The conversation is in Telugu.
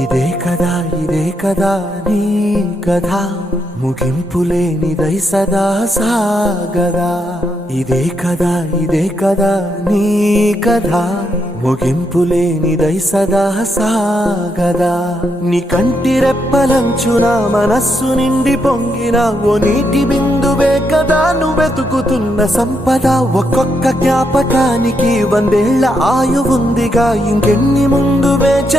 ఇదే కదా నీ కథ, ముగింపులేనిదై సదా సాగదా. ఇదే కదా నీ కథ, ముగింపులేనిదై సదా సాగదా. నీ కంటి రెప్పలంచున మనస్సు నిండి పొంగిన ఓ నీటి బిందువే కదా నువ్వెతుకుతున్న సంపద. ఒక్కొక్క జ్ఞాపకానికి 100 ఏళ్ల ఆయువుందిగా, ఇంకెన్ని ముందు వేచ